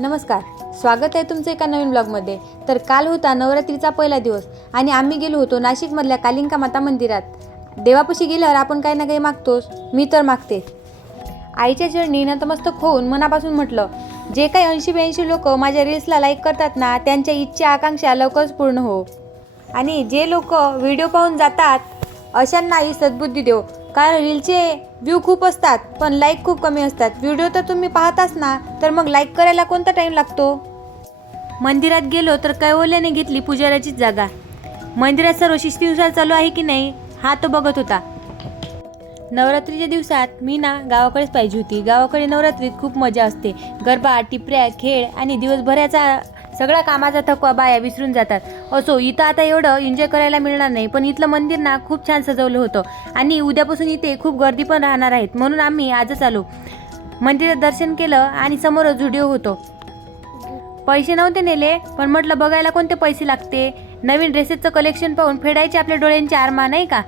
नमस्कार, स्वागत आहे तुमचं एका नवीन ब्लॉगमध्ये। तर काल होता नवरात्रीचा पहिला दिवस आणि आम्ही गेलो होतो नाशिकमधल्या कालिका माता मंदिरात। देवापाशी गेल्यावर आपण काही ना काही मागतोच, मी तर मागते। आईच्या चरणी नतमस्तक होऊन मनापासून म्हटलं, जे काही 80-82 लोक माझ्या रील्सला लाईक करतात ना, त्यांच्या इच्छा आकांक्षा लवकरच पूर्ण हो। आणि जे लोक व्हिडिओ पाहून जातात अशांनाही सद्बुद्धी देव, कारण रीलचे व्ह्यू खूप असतात पण लाईक खूप कमी असतात। व्हिडिओ तर तुम्ही पाहताच ना, तर मग लाईक करायला कोणता टाईम लागतो। मंदिरात गेलो तर कैवल्याने घेतली पुजाऱ्याचीच जागा। मंदिरात सर्व शिस्तीनुसार चालू आहे की नाही हा तो बघत होता। नवरात्रीच्या दिवसात मी ना गावाकडेच पाहिजे होती। गावाकडे नवरात्रीत खूप मजा असते। गरबा, टिपऱ्या, खेळ आणि दिवसभराचा सगळा कामाचा थकवा बाया विसरून जातात। असो, इथं आता एवढं एन्जॉय करायला मिळणार नाही, पण इथलं मंदिर ना खूप छान सजवलं होतं आणि उद्यापासून इथे खूप गर्दी पण राहणार आहेत, म्हणून आम्ही आजच आलो। मंदिरात दर्शन केलं आणि समोरच झुडिओ होतो। पैसे नव्हते नेले, पण म्हटलं बघायला कोणते पैसे लागते, नवीन ड्रेसेसचं कलेक्शन पाहून फेडायचे आपल्या डोळ्यांची आरमा, नाही का।